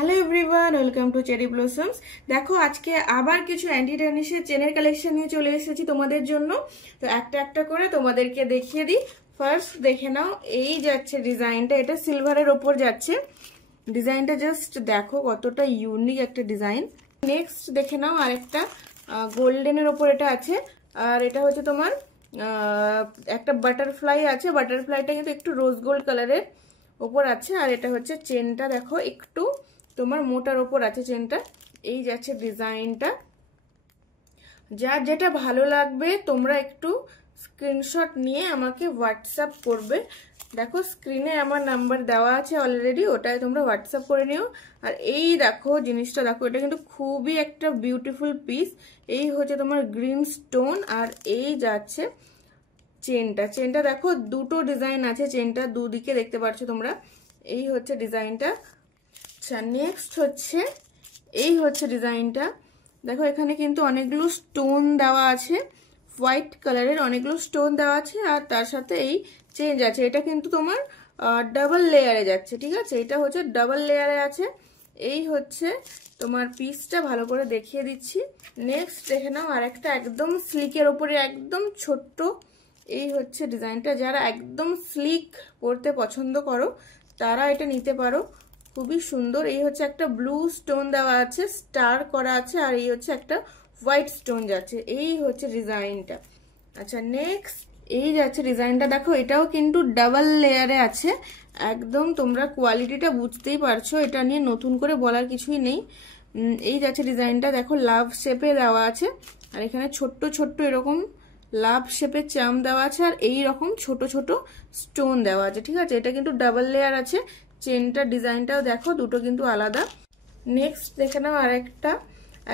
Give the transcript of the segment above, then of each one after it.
Hello everyone, welcome to cherry blossoms. দেখো আজকে আবার কিছু অ্যান্টি টার্নিশের চেনের কালেকশন নিয়ে চলে এসেছি তোমাদের জন্য। তো একটা একটা করে তোমাদেরকে দেখিয়ে দিই। ফার্স্ট দেখে নাও, এই যাচ্ছে ডিজাইনটা, এটা সিলভারের ওপর যাচ্ছে। ডিজাইনটা জাস্ট দেখো কতটা ইউনিক একটা ডিজাইন। নেক্সট দেখে নাও আরেকটা গোল্ডেনের ওপর এটা আছে, আর এটা হচ্ছে তোমার একটা বাটারফ্লাই আছে। বাটারফ্লাইটা কিন্তু একটু রোজ গোল্ড কালারের ওপর আছে, আর এটা হচ্ছে চেনটা দেখো একটু তোমার মোটার ওপর আছে চেনটা। এই যাচ্ছে ডিজাইনটা। যার যেটা ভালো লাগবে তোমরা একটু স্ক্রিনশট নিয়ে আমাকে হোয়াটসঅ্যাপ করবে। দেখো স্ক্রিনে আমার নাম্বার দেওয়া আছে অলরেডি, ওটাই তোমরা হোয়াটসঅ্যাপ করে নিও। আর এই দেখো জিনিসটা দেখো, এটা কিন্তু খুবই একটা বিউটিফুল পিস। এই হচ্ছে তোমার গ্রিন স্টোন, আর এই যাচ্ছে চেনটা দেখো দুটো ডিজাইন আছে, চেনটা দুদিকে দেখতে পাচ্ছ তোমরা। এই হচ্ছে ডিজাইনটা। আচ্ছা নেক্সট হচ্ছে এই হচ্ছে ডিজাইনটা। দেখো এখানে কিন্তু অনেকগুলো স্টোন দেওয়া আছে, হোয়াইট কালারের অনেকগুলো স্টোন দেওয়া আছে, আর তার সাথে এই চেঞ্জ আছে। এটা কিন্তু তোমার ডাবল লেয়ারে যাচ্ছে, ঠিক আছে? এটা হচ্ছে ডাবল লেয়ারে আছে। এই হচ্ছে তোমার পিসটা, ভালো করে দেখিয়ে দিচ্ছি। নেক্সট দেখে নাও আরেকটা একদম স্লিকের ওপরে একদম ছোট্ট। এই হচ্ছে ডিজাইনটা। যারা একদম স্লিক পরতে পছন্দ করো তারা এটা নিতে পারো, খুবই সুন্দর। এই হচ্ছে একটা ব্লু স্টোন দেওয়া আছে, স্টার করা আছে, আর এই হচ্ছে একটা হোয়াইট স্টোন যাচ্ছে। এই হচ্ছে ডিজাইনটা। আচ্ছা নেক্সট এই যাচ্ছে ডিজাইনটা। দেখো এটাও কিন্তু ডাবল লেয়ারে আছে, একদম তোমরা কোয়ালিটিটা বুঝতেই পারছো, এটা নিয়ে নতুন করে বলার কিছুই নেই। এই যাচ্ছে ডিজাইনটা। দেখো লাভ শেপে দেওয়া আছে, আর এখানে ছোট্ট ছোট্ট এরকম লাভ শেপের চাম দেওয়া আছে, আর এই রকম ছোট ছোট স্টোন দেওয়া আছে, ঠিক আছে? এটা কিন্তু ডাবল লেয়ার আছে। চেনটার ডিজাইনটাও দেখো দুটো কিন্তু আলাদা। নেক্সট দেখে নাও আরেকটা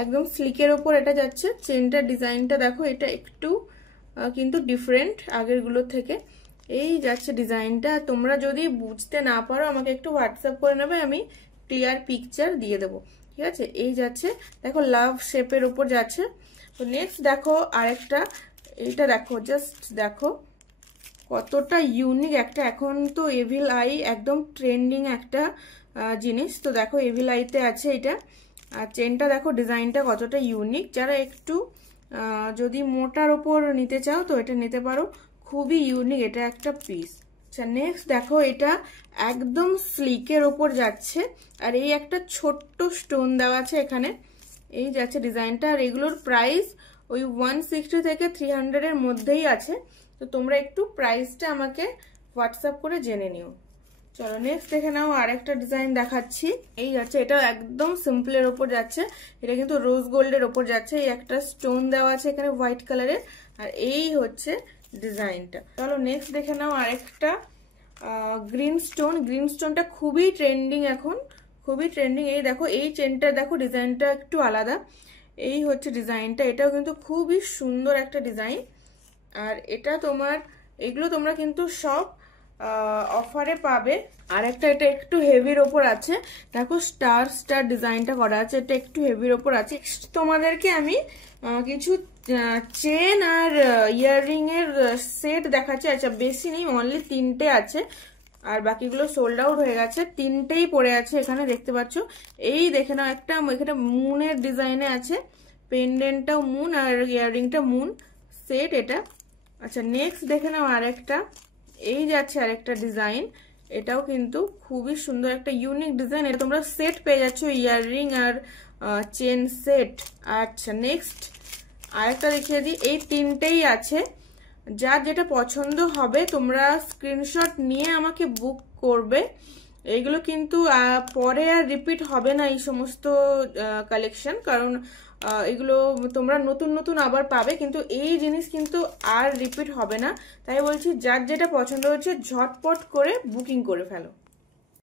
একদম স্লিকের ওপর এটা যাচ্ছে। চেনটার ডিজাইনটা দেখো, এটা একটু কিন্তু ডিফারেন্ট আগেরগুলোর থেকে। এই যাচ্ছে ডিজাইনটা। তোমরা যদি বুঝতে না পারো আমাকে একটু হোয়াটসঅ্যাপ করে নেবে, আমি ক্লিয়ার পিকচার দিয়ে দেবো, ঠিক আছে? এই যাচ্ছে দেখো লাভ শেপের উপর যাচ্ছে। তো নেক্সট দেখো আরেকটা, এইটা দেখো জাস্ট দেখো কতটা ইউনিক একটা। এখন তো এভিল আই একদম ট্রেন্ডিং একটা জিনিস। তো দেখো এভিল আইতে আছে এটা, আর চেনটা দেখো ডিজাইনটা কতটা ইউনিক। যারা একটু যদি মোটার ওপর নিতে চাও তো এটা নিতে পারো, খুবই ইউনিক এটা একটা পিস। আচ্ছা নেক্সট দেখো এটা একদম স্লিকের ওপর যাচ্ছে, আর এই একটা ছোট্ট স্টোন দেওয়া আছে এখানে। এই যাচ্ছে ডিজাইনটা, আর এগুলোর প্রাইস ওই 160 থেকে 300 এর মধ্যেই আছে। তো তোমরা একটু প্রাইসটা আমাকে হোয়াটসঅ্যাপ করে জেনে নিও। চলো নেক্সট দেখে নাও আরেকটা ডিজাইন দেখাচ্ছি। এই যাচ্ছে, এটা একদম সিম্পলের ওপর যাচ্ছে, এটা কিন্তু রোজ গোল্ডের ওপর যাচ্ছে। এই একটা স্টোন দেওয়া আছে এখানে হোয়াইট কালারের, আর এই হচ্ছে ডিজাইনটা। চলো নেক্সট দেখে নাও আরেকটা গ্রিন স্টোন। গ্রিন স্টোনটা খুবই ট্রেন্ডিং এখন, খুবই ট্রেন্ডিং। এই দেখো এই চেনটা দেখো ডিজাইনটা একটু আলাদা। এই হচ্ছে ডিজাইনটা, এটাও কিন্তু খুবই সুন্দর একটা ডিজাইন। আর এটা তোমার এগুলো তোমরা কিন্তু সব অফারে পাবে। আর একটা এটা একটু হেভির ওপর আছে, দেখো স্টার স্টার ডিজাইনটা করা আছে, এটা একটু হেভির ওপর আছে। তোমাদেরকে আমি কিছু চেন আর ইয়াররিং এর সেট দেখাচ্ছি। আচ্ছা বেশি নেই, অনলি 3টে আছে, আর বাকিগুলো সোল্ড আউট হয়ে গেছে। 3টেই পড়ে আছে এখানে দেখতে পাচ্ছ। এই দেখে নাও একটা এখানে মুনের ডিজাইনে আছে, পেন্ডেন্টটাও মুন আর ইয়াররিংটা মুন সেট এটা। আচ্ছা নেক্সট দেখে নাও আরেকটা। এই যাচ্ছে আরেকটা ডিজাইন, এটাও কিন্তু খুবই সুন্দর একটা ইউনিক ডিজাইন। এটা তোমরা সেট পেয়ে যাচ্ছ, ইয়াররিং আর চেন সেট। আচ্ছা নেক্সট আরেকটা দেখিয়ে দিই। এই 3টেই আছে, যার যেটা পছন্দ হবে তোমরা স্ক্রিনশট নিয়ে আমাকে বুক করবে। এইগুলো কিন্তু পরে আর রিপিট হবে না এই সমস্ত কালেকশন, কারণ এগুলো তোমরা নতুন নতুন আবার পাবে, কিন্তু এই জিনিস কিন্তু আর রিপিট হবে না। তাই বলছি যার যেটা পছন্দ হচ্ছে ঝটপট করে বুকিং করে ফেলো।